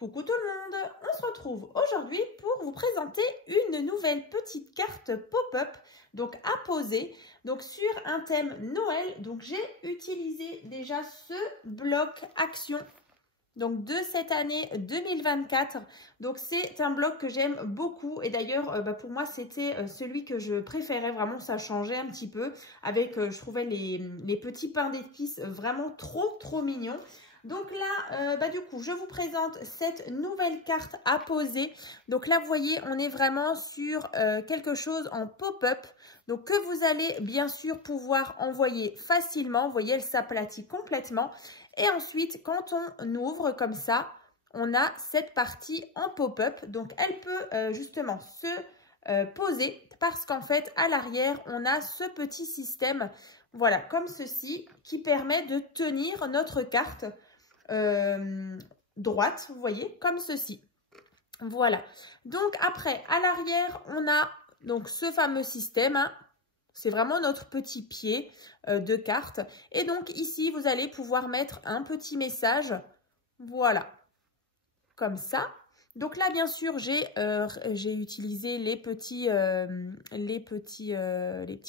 Coucou tout le monde, on se retrouve aujourd'hui pour vous présenter une nouvelle petite carte pop-up, donc à poser, donc sur un thème Noël. Donc j'ai utilisé déjà ce bloc action donc de cette année 2024. Donc c'est un bloc que j'aime beaucoup et d'ailleurs pour moi c'était celui que je préférais, vraiment ça changeait un petit peu avec je trouvais les petits pains d'épices vraiment trop mignons. Donc là, du coup, je vous présente cette nouvelle carte à poser. Donc là, vous voyez, on est vraiment sur quelque chose en pop-up. Donc que vous allez bien sûr pouvoir envoyer facilement. vous voyez, elle s'aplatit complètement. Et ensuite, quand on ouvre comme ça, on a cette partie en pop-up. Donc elle peut justement se poser parce qu'en fait, à l'arrière, on a ce petit système, voilà, comme ceci, qui permet de tenir notre carte droite, vous voyez, comme ceci. Voilà. Donc après, à l'arrière, on a donc ce fameux système. Hein. C'est vraiment notre petit pied de carte. Et donc ici, vous allez pouvoir mettre un petit message. Voilà. Comme ça. Donc là, bien sûr, j'ai utilisé les petits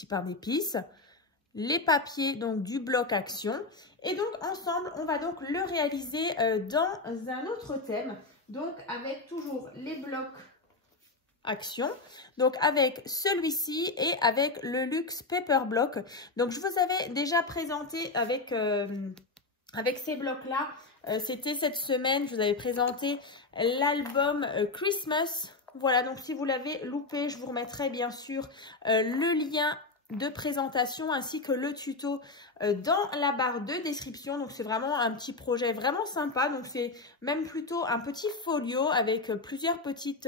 pains d'épices, les papiers donc du bloc action. Et donc ensemble, on va donc le réaliser dans un autre thème. Donc avec toujours les blocs action. Donc avec celui-ci et avec le Luxe Paper Block. Donc je vous avais déjà présenté avec ces blocs-là. C'était cette semaine, je vous avais présenté l'album Christmas. Voilà, donc si vous l'avez loupé, je vous remettrai bien sûr le lien de présentation ainsi que le tuto dans la barre de description. Donc c'est vraiment un petit projet vraiment sympa. Donc c'est même plutôt un petit folio avec plusieurs petits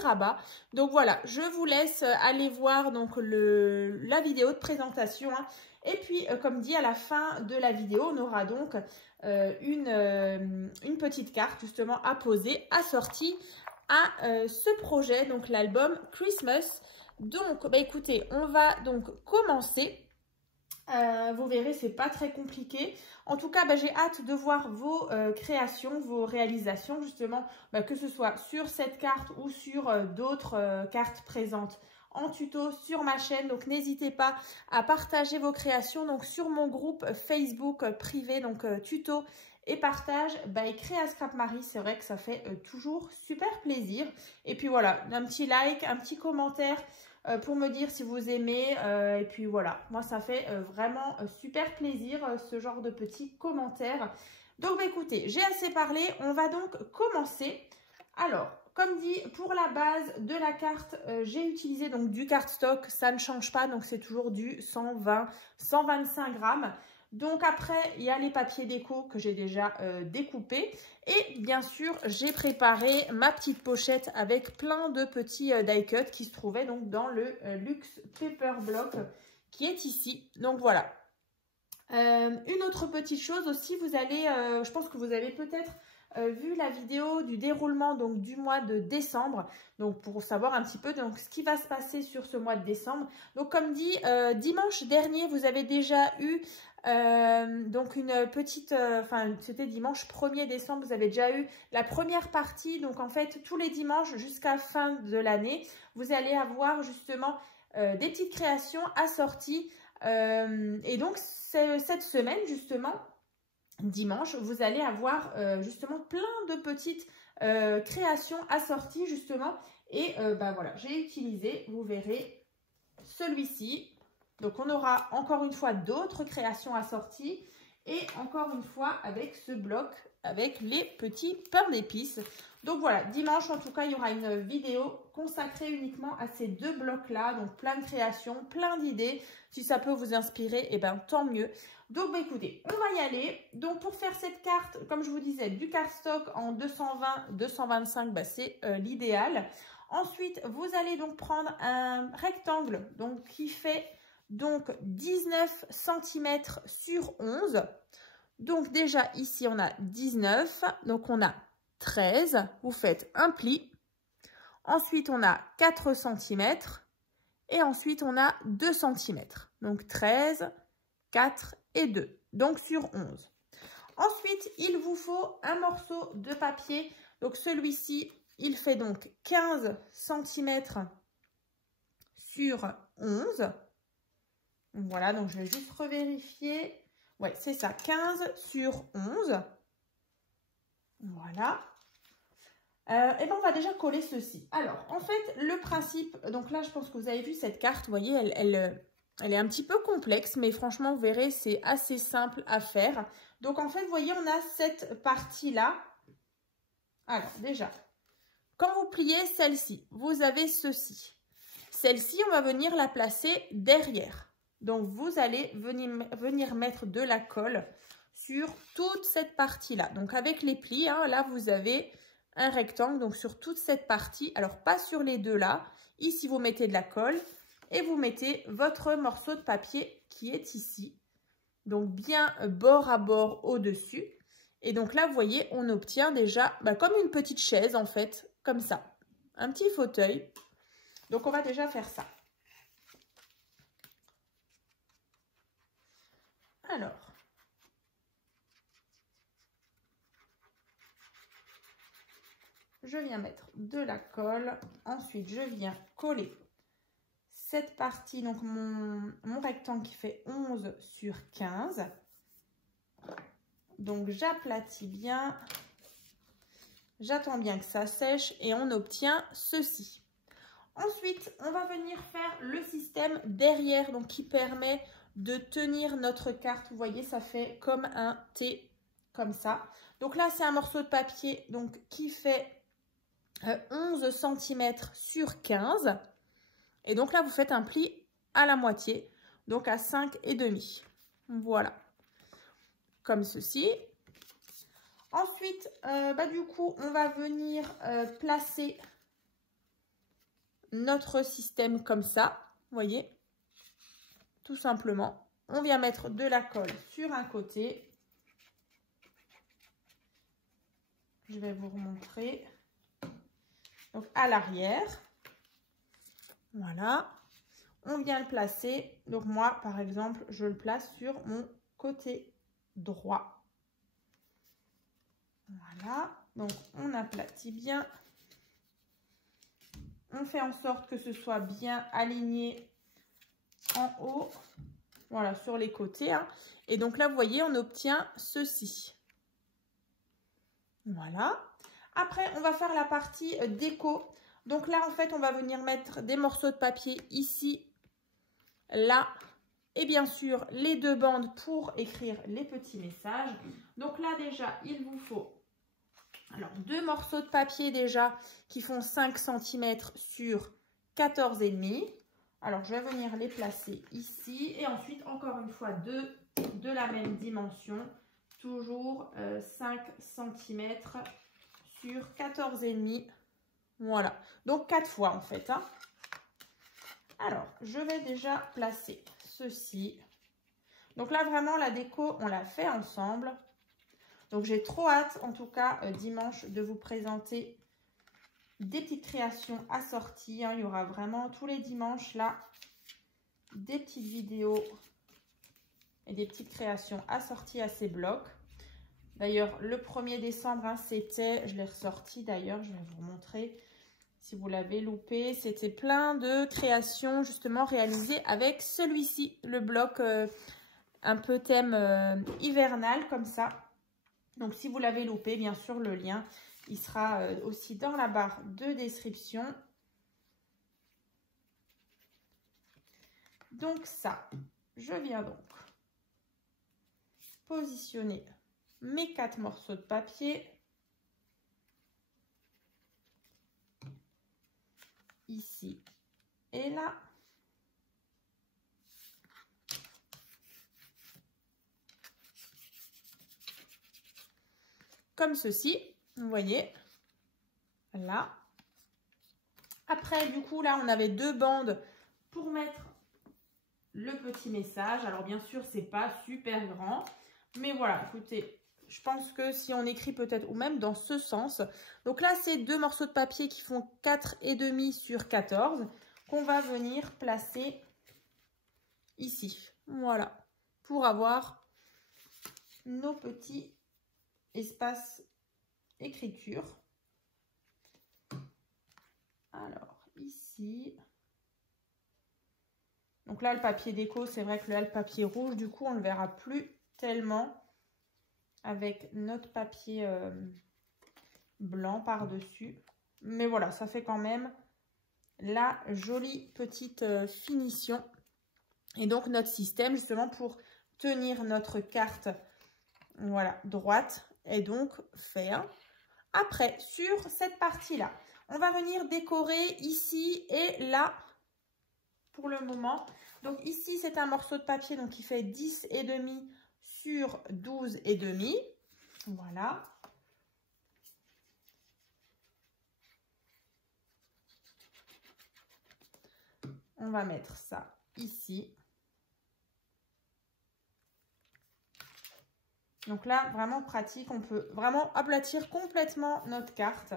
rabats. Donc voilà, je vous laisse aller voir donc la vidéo de présentation. Hein. Et puis comme dit, à la fin de la vidéo, on aura donc une petite carte justement à poser assortie à ce projet, donc l'album Christmas. Donc, écoutez, on va donc commencer. Vous verrez, c'est pas très compliqué. En tout cas, j'ai hâte de voir vos créations, vos réalisations, justement, que ce soit sur cette carte ou sur d'autres cartes présentes en tuto sur ma chaîne. Donc, n'hésitez pas à partager vos créations donc sur mon groupe Facebook privé, donc tuto et partage et Créa Scrap Marie. C'est vrai que ça fait toujours super plaisir. Et puis voilà, un petit like, un petit commentaire pour me dire si vous aimez. Et puis voilà, moi ça fait vraiment super plaisir ce genre de petits commentaires. Donc écoutez, j'ai assez parlé, on va donc commencer. Alors, comme dit, pour la base de la carte, j'ai utilisé donc du cardstock, ça ne change pas, donc c'est toujours du 120-125 grammes. Donc après, il y a les papiers déco que j'ai déjà découpés. Et bien sûr, j'ai préparé ma petite pochette avec plein de petits die cut qui se trouvaient donc dans le Luxe Paper Block qui est ici. Donc voilà. Une autre petite chose aussi, vous allez, je pense que vous avez peut-être vu la vidéo du déroulement donc du mois de décembre, donc pour savoir un petit peu donc ce qui va se passer sur ce mois de décembre. Donc comme dit, dimanche dernier vous avez déjà eu donc une petite, c'était dimanche 1er décembre, vous avez déjà eu la première partie. Donc en fait tous les dimanches jusqu'à fin de l'année, vous allez avoir justement des petites créations assorties et donc cette semaine justement, dimanche, vous allez avoir justement plein de petites créations assorties justement. Et voilà, j'ai utilisé, vous verrez, celui-ci. Donc on aura encore une fois d'autres créations assorties. Et encore une fois avec ce bloc, avec les petits pains d'épices. Donc voilà, dimanche en tout cas, il y aura une vidéo consacrée uniquement à ces deux blocs-là. Donc plein de créations, plein d'idées. Si ça peut vous inspirer, et tant mieux. Donc écoutez, on va y aller. Donc pour faire cette carte, comme je vous disais, du cardstock en 220-225, c'est l'idéal. Ensuite, vous allez donc prendre un rectangle donc, qui fait donc 19 cm sur 11. Donc déjà ici, on a 19. Donc on a 13. Vous faites un pli. Ensuite, on a 4 cm. Et ensuite, on a 2 cm. Donc 13, 4 et 2. Donc sur 11. Ensuite, il vous faut un morceau de papier Donc celui-ci, il fait donc 15 cm sur 11. Voilà, donc je vais juste revérifier. Ouais, c'est ça, 15 sur 11. Voilà. Et bien, on va déjà coller ceci. Alors, en fait, le principe, donc là, je pense que vous avez vu cette carte, vous voyez, elle est un petit peu complexe, mais franchement, vous verrez, c'est assez simple à faire. Donc, en fait, vous voyez, on a cette partie-là. Alors, déjà, quand vous pliez celle-ci, vous avez ceci. Celle-ci, on va venir la placer derrière. Donc, vous allez venir mettre de la colle sur toute cette partie-là. Donc, avec les plis, hein, là, vous avez un rectangle, donc sur toute cette partie. Alors, pas sur les deux là. Ici, vous mettez de la colle et vous mettez votre morceau de papier qui est ici. Donc, bien bord à bord au-dessus. Et donc là, vous voyez, on obtient déjà comme une petite chaise, en fait, comme ça. Un petit fauteuil. Donc, on va déjà faire ça. Alors, je viens mettre de la colle. Ensuite, je viens coller cette partie, donc mon rectangle qui fait 11 sur 15. Donc, j'aplatis bien. J'attends bien que ça sèche et on obtient ceci. Ensuite, on va venir faire le système derrière, donc qui permet de tenir notre carte. Vous voyez, ça fait comme un T, comme ça. Donc là, c'est un morceau de papier donc, qui fait 11 cm sur 15. Et donc là, vous faites un pli à la moitié, donc à 5,5. Voilà, comme ceci. Ensuite, du coup, on va venir placer notre système comme ça, vous voyez, tout simplement. On vient mettre de la colle sur un côté. Je vais vous remontrer. Donc, à l'arrière. Voilà. On vient le placer. Donc, moi, par exemple, je le place sur mon côté droit. Voilà. Donc, on aplatit bien. On fait en sorte que ce soit bien aligné en haut, voilà, sur les côtés. Hein. Et donc là, vous voyez, on obtient ceci. Voilà. Après, on va faire la partie déco. Donc là, en fait, on va venir mettre des morceaux de papier ici, là. Et bien sûr, les deux bandes pour écrire les petits messages. Donc là, déjà, il vous faut alors, deux morceaux de papier déjà qui font 5 cm sur 14,5. Alors, je vais venir les placer ici. Et ensuite, encore une fois, deux de la même dimension. Toujours 5 cm sur 14,5. Voilà. Donc, 4 fois en fait. Hein. Alors, je vais déjà placer ceci. Donc là, vraiment, la déco, on l'a fait ensemble. Donc, j'ai trop hâte, en tout cas, dimanche, de vous présenter des petites créations assorties. Hein. Il y aura vraiment tous les dimanches, là, des petites vidéos et des petites créations assorties à ces blocs. D'ailleurs, le 1er décembre, hein, c'était, je l'ai ressorti d'ailleurs, je vais vous montrer si vous l'avez loupé. C'était plein de créations, justement, réalisées avec celui-ci, le bloc un peu thème hivernal, comme ça. Donc, si vous l'avez loupé, bien sûr, le lien, il sera aussi dans la barre de description. Donc, ça, je viens donc positionner mes 4 morceaux de papier. Ici et là. Comme ceci, vous voyez, là. Après, du coup, là, on avait 2 bandes pour mettre le petit message. Alors, bien sûr, c'est pas super grand, mais voilà, écoutez, je pense que si on écrit peut-être, ou même dans ce sens. Donc là, c'est 2 morceaux de papier qui font 4,5 sur 14 qu'on va venir placer ici. Voilà, pour avoir nos petits espace écriture. Alors, ici. Donc là, le papier déco, c'est vrai que là, le papier rouge, du coup, on ne le verra plus tellement avec notre papier blanc par-dessus. Mais voilà, ça fait quand même la jolie petite finition. Et donc, notre système, justement, pour tenir notre carte, voilà, droite, est donc fait. Après, sur cette partie-là, on va venir décorer ici et là pour le moment. Donc ici, c'est un morceau de papier donc qui fait 10,5 sur 12,5. Voilà. On va mettre ça ici. Donc là, vraiment pratique. On peut vraiment aplatir complètement notre carte.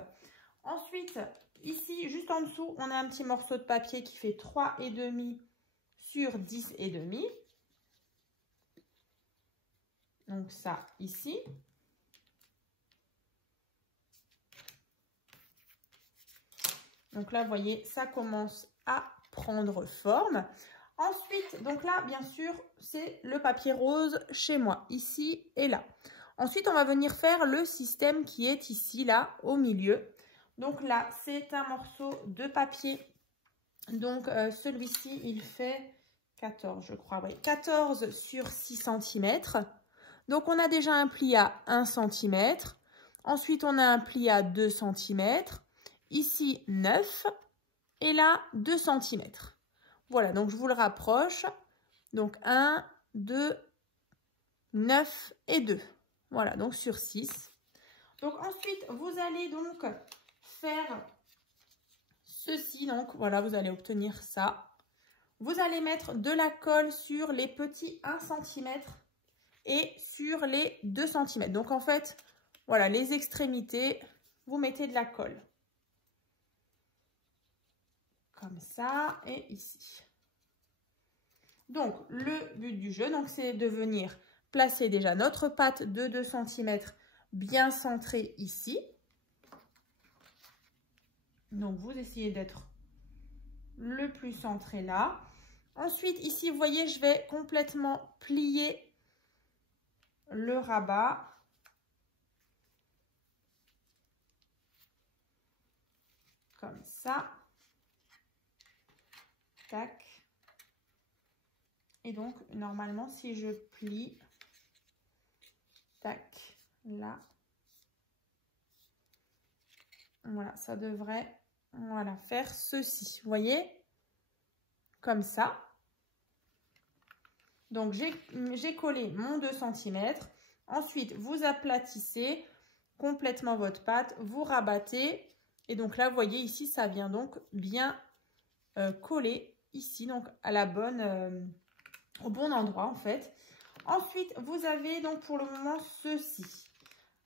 Ensuite, ici, juste en dessous, on a un petit morceau de papier qui fait 3,5 sur 10,5. Donc ça, ici. Donc là, vous voyez, ça commence à prendre forme. Ensuite, donc là, bien sûr, c'est le papier rose chez moi, ici et là. Ensuite, on va venir faire le système qui est ici, là, au milieu. Donc là, c'est un morceau de papier. Donc, celui-ci, il fait 14, je crois, oui, 14 sur 6 cm. Donc, on a déjà un pli à 1 cm. Ensuite, on a un pli à 2 cm. Ici, 9. Et là, 2 cm. Voilà, donc je vous le rapproche. Donc, 1, 2, 9 et 2. Voilà, donc sur 6. Donc, ensuite, vous allez donc faire ceci. Donc, voilà, vous allez obtenir ça. Vous allez mettre de la colle sur les petits 1 cm et sur les 2 cm. Donc, en fait, voilà, les extrémités, vous mettez de la colle. Comme ça et ici. Donc, le but du jeu, c'est de venir placer déjà notre pâte de 2 cm bien centrée ici. Donc, vous essayez d'être le plus centré là. Ensuite, ici, vous voyez, je vais complètement plier le rabat. Comme ça. Tac. Et donc, normalement, si je plie, tac, là, voilà, ça devrait, voilà, faire ceci. Vous voyez? Comme ça. Donc, j'ai collé mon 2 cm. Ensuite, vous aplatissez complètement votre pâte, vous rabattez. Et donc là, vous voyez ici, ça vient donc bien coller ici, donc à la bonne... au bon endroit en fait. Ensuite, vous avez donc pour le moment ceci.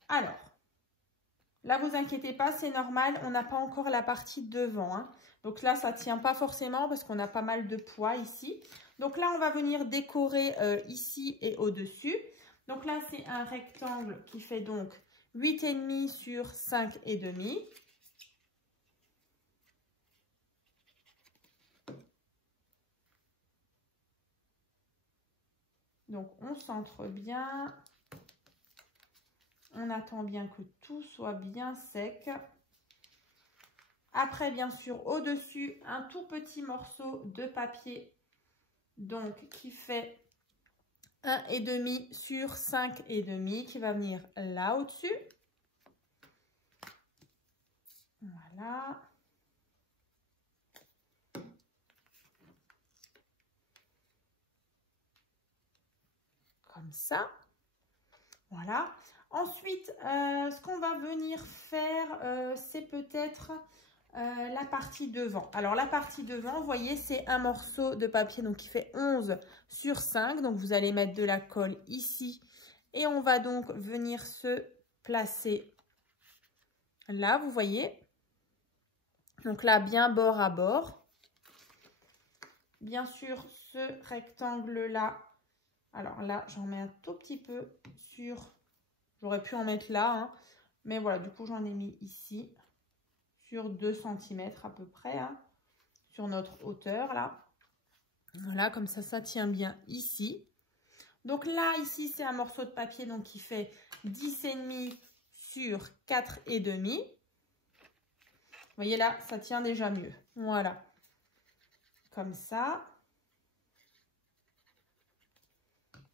Alors, là, vous inquiétez pas, c'est normal, on n'a pas encore la partie devant. Hein. Donc là, ça ne tient pas forcément parce qu'on a pas mal de poids ici. Donc là, on va venir décorer ici et au-dessus. Donc là, c'est un rectangle qui fait donc 8,5 sur 5,5. Donc, on centre bien. On attend bien que tout soit bien sec. Après, bien sûr, au-dessus, un tout petit morceau de papier. Donc, qui fait 1,5 sur 5,5 qui va venir là au-dessus. Voilà. Comme ça. Voilà. Ensuite, ce qu'on va venir faire, c'est peut-être la partie devant. Alors, la partie devant, vous voyez, c'est un morceau de papier donc qui fait 11 sur 5. Donc, vous allez mettre de la colle ici. Et on va donc venir se placer là, vous voyez. Donc là, bien bord à bord. Bien sûr, ce rectangle-là. Alors là, j'en mets un tout petit peu sur... J'aurais pu en mettre là, hein, mais voilà, du coup, j'en ai mis ici, sur 2 cm à peu près, hein, sur notre hauteur là. Voilà, comme ça tient bien ici. Donc là, ici, c'est un morceau de papier donc, qui fait 10,5 sur 4,5. Vous voyez là, ça tient déjà mieux. Voilà. Comme ça.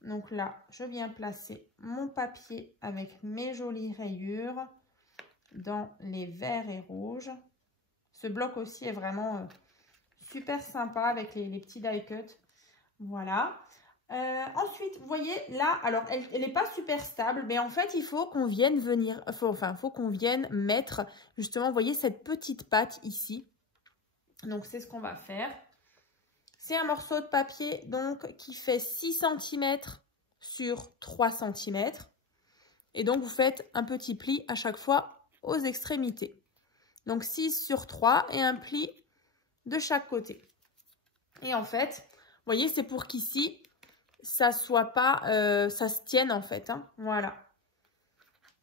Donc là, je viens placer mon papier avec mes jolies rayures dans les verts et rouges. Ce bloc aussi est vraiment super sympa avec les petits die cuts. Voilà. Ensuite, vous voyez, là, alors, elle n'est pas super stable, mais en fait, il faut qu'on vienne faut qu'on vienne mettre, justement, vous voyez, cette petite patte ici. Donc, c'est ce qu'on va faire. C'est un morceau de papier, donc, qui fait 6 cm sur 3 cm. Et donc, vous faites un petit pli à chaque fois aux extrémités. Donc, 6 sur 3 et un pli de chaque côté. Et en fait, vous voyez, c'est pour qu'ici, ça soit pas, ça se tienne en fait, hein. Voilà.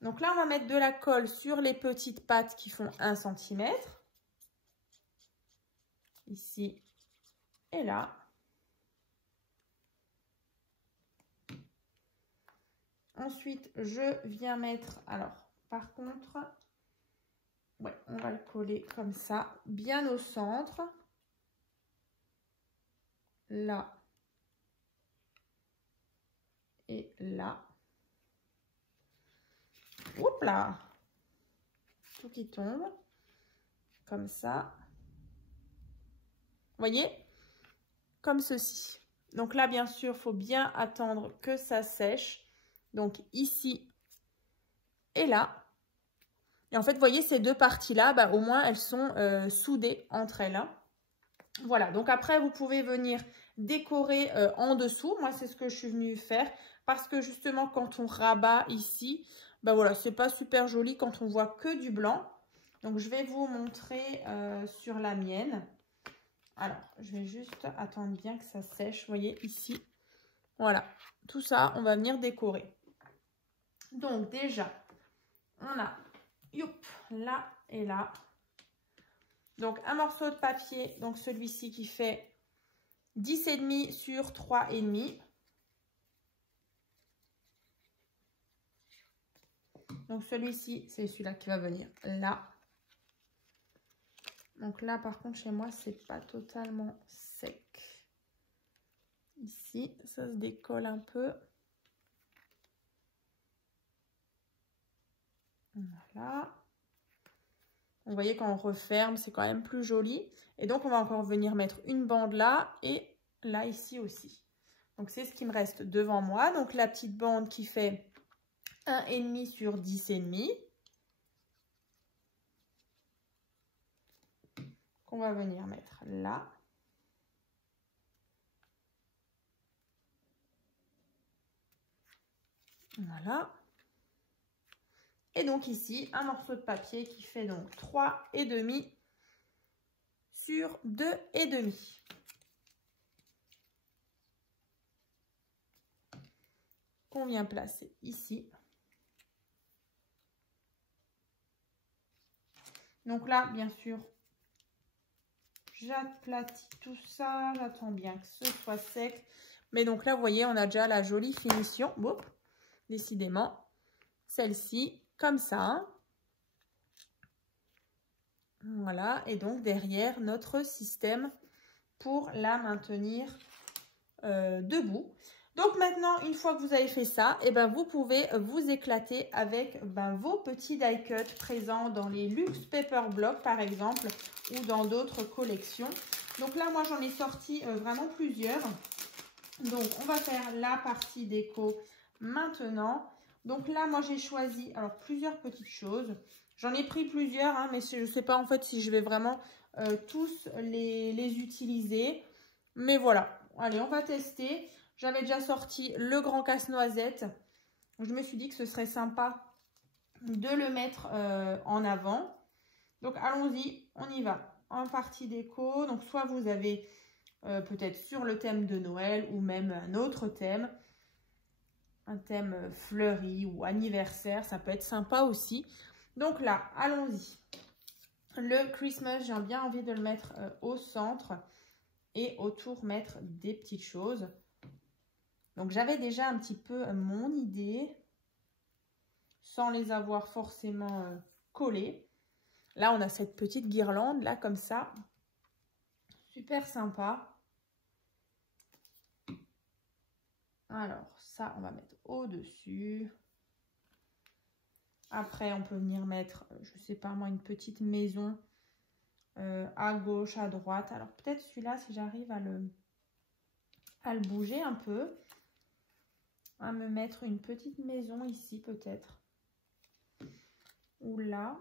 Donc là, on va mettre de la colle sur les petites pattes qui font 1 cm. Ici et là. Ensuite, je viens mettre, alors, par contre, ouais, on va le coller comme ça, bien au centre. Là. Et là. Oups là. Tout qui tombe. Comme ça. Vous voyez? Comme ceci. Donc là, bien sûr, il faut bien attendre que ça sèche. Donc ici et là. Et en fait, vous voyez, ces deux parties-là, bah, au moins, elles sont soudées entre elles. Hein. Voilà. Donc après, vous pouvez venir décorer en dessous. Moi, c'est ce que je suis venue faire. Parce que justement, quand on rabat ici, bah voilà, c'est pas super joli quand on voit que du blanc. Donc, je vais vous montrer sur la mienne. Alors, je vais juste attendre bien que ça sèche. Vous voyez, ici. Voilà. Tout ça, on va venir décorer. Donc, déjà, on a, youp, là et là. Donc, un morceau de papier. Donc, celui-ci qui fait 10,5 sur 3,5. Donc, celui-ci, c'est celui-là qui va venir là. Donc là, par contre, chez moi, c'est pas totalement sec. Ici, ça se décolle un peu. Voilà. Vous voyez, quand on referme, c'est quand même plus joli. Et donc, on va encore venir mettre une bande là et là, ici aussi. Donc, c'est ce qui me reste devant moi. Donc, la petite bande qui fait 1,5 sur 10,5. Qu'on va venir mettre là. Voilà. Et donc ici, un morceau de papier qui fait donc 3,5 sur 2,5. Qu'on vient placer ici. Donc là, bien sûr, j'aplatis tout ça. J'attends bien que ce soit sec. Mais donc là, vous voyez, on a déjà la jolie finition. Bon, décidément, celle-ci, comme ça. Voilà. Et donc, derrière, notre système pour la maintenir debout. Donc maintenant, une fois que vous avez fait ça, et ben vous pouvez vous éclater avec vos petits die cuts présents dans les Luxe Paper Block par exemple ou dans d'autres collections. Donc là, moi j'en ai sorti vraiment plusieurs. Donc on va faire la partie déco maintenant. Donc là, moi j'ai choisi alors plusieurs petites choses. J'en ai pris plusieurs, hein, mais je ne sais pas en fait si je vais vraiment tous les utiliser. Mais voilà, allez, on va tester. J'avais déjà sorti le grand casse-noisette. Je me suis dit que ce serait sympa de le mettre en avant. Donc, allons-y, on y va. En partie déco, donc soit vous avez peut-être sur le thème de Noël ou même un autre thème. Un thème fleuri ou anniversaire, ça peut être sympa aussi. Donc là, allons-y. Le Christmas, j'ai bien envie de le mettre au centre et autour mettre des petites choses. Donc j'avais déjà un petit peu mon idée sans les avoir forcément collées. Là, on a cette petite guirlande là comme ça. Super sympa. Alors ça, on va mettre au-dessus. Après, on peut venir mettre, je sais pas moi, une petite maison à gauche, à droite. Alors peut-être celui-là, si j'arrive à le bouger un peu, à me mettre une petite maison ici peut-être. Ou là.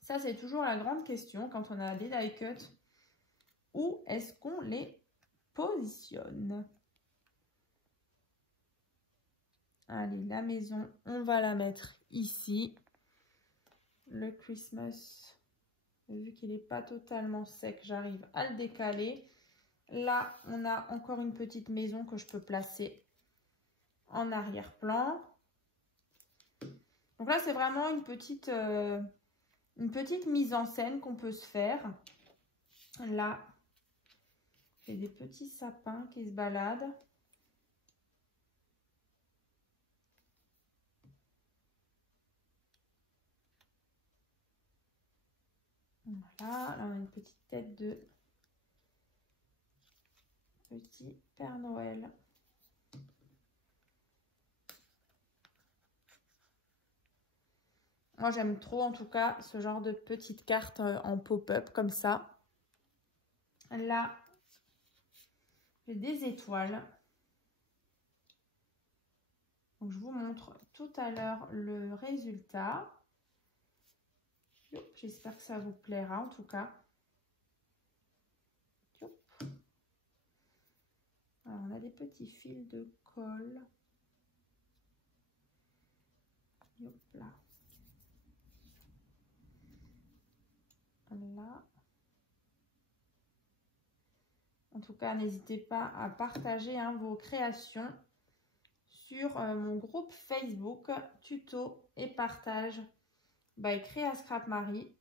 Ça, c'est toujours la grande question quand on a des die cuts. Où est-ce qu'on les positionne? Allez, la maison, on va la mettre ici. Le Christmas, vu qu'il n'est pas totalement sec, j'arrive à le décaler. Là, on a encore une petite maison que je peux placer en arrière-plan. Donc là, c'est vraiment une petite mise en scène qu'on peut se faire. Là, j'ai des petits sapins qui se baladent. Voilà, là on a une petite tête de petit Père Noël. Moi j'aime trop en tout cas ce genre de petites cartes en pop-up comme ça. Là, j'ai des étoiles. Donc je vous montre tout à l'heure le résultat. J'espère que ça vous plaira en tout cas. Alors, on a des petits fils de colle. Hop là. Là. En tout cas, n'hésitez pas à partager vos créations sur mon groupe Facebook tuto et partage by Créa Scrap Marie.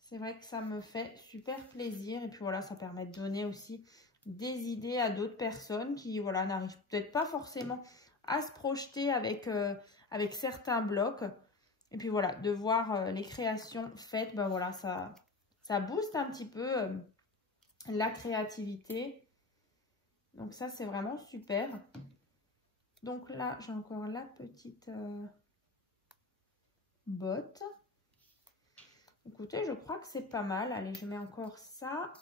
C'est vrai que ça me fait super plaisir et puis voilà, ça permet de donner aussi des idées à d'autres personnes qui voilà n'arrivent peut-être pas forcément à se projeter avec certains blocs. Et puis voilà, de voir les créations faites, ben voilà, ça booste un petit peu la créativité. Donc ça, c'est vraiment super. Donc là, j'ai encore la petite botte. Écoutez, je crois que c'est pas mal. Allez, je mets encore ça.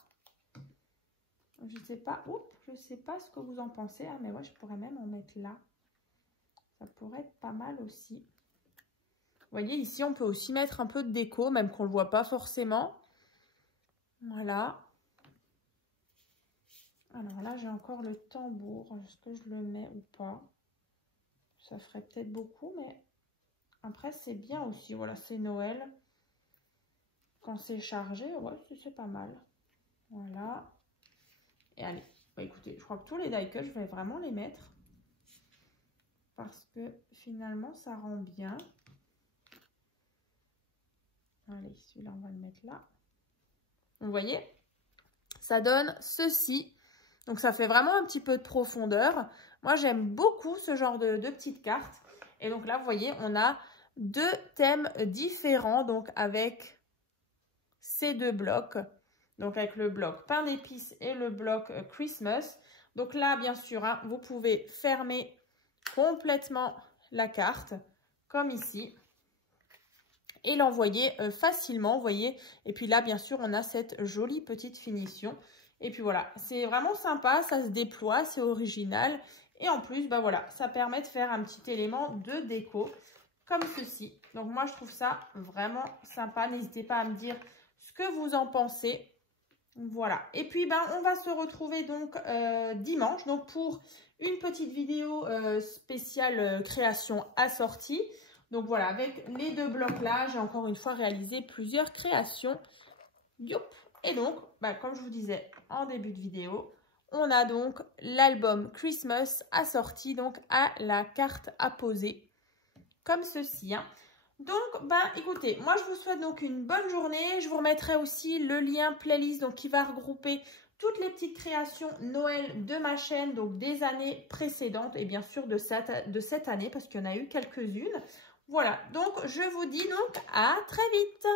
Je sais pas, je sais pas ce que vous en pensez. Ah, mais ouais, je pourrais même en mettre là. Ça pourrait être pas mal aussi. Vous voyez, ici, on peut aussi mettre un peu de déco, même qu'on ne le voit pas forcément. Voilà. Alors là, j'ai encore le tambour. Est-ce que je le mets ou pas? Ça ferait peut-être beaucoup, mais après, c'est bien aussi. Voilà, c'est Noël. Quand c'est chargé, ouais, c'est pas mal. Voilà. Et allez, bah écoutez, je crois que tous les die cuts, je vais vraiment les mettre. Parce que finalement, ça rend bien. Allez, celui-là, on va le mettre là. Vous voyez, ça donne ceci. Donc, ça fait vraiment un petit peu de profondeur. Moi, j'aime beaucoup ce genre de petites cartes. Et donc là, vous voyez, on a deux thèmes différents. Donc, avec ces deux blocs. Donc, avec le bloc pain d'épices et le bloc Christmas. Donc là, bien sûr, vous pouvez fermer complètement la carte, comme ici. Et l'envoyer facilement, vous voyez. Et puis là, bien sûr, on a cette jolie petite finition. Et puis voilà, c'est vraiment sympa, ça se déploie, c'est original. Et en plus, bah voilà, ça permet de faire un petit élément de déco comme ceci. Donc moi, je trouve ça vraiment sympa. N'hésitez pas à me dire ce que vous en pensez. Voilà. Et puis, ben, on va se retrouver donc dimanche donc pour une petite vidéo spéciale création assortie. Donc voilà, avec les deux blocs là, j'ai encore une fois réalisé plusieurs créations. Youp. Et donc, bah, comme je vous disais en début de vidéo, on a donc l'album Christmas assorti donc à la carte à poser, comme ceci. Donc, écoutez, moi je vous souhaite donc une bonne journée. Je vous remettrai aussi le lien playlist donc, qui va regrouper toutes les petites créations Noël de ma chaîne, donc des années précédentes et bien sûr de cette année parce qu'il y en a eu quelques-unes. Voilà, donc je vous dis donc à très vite.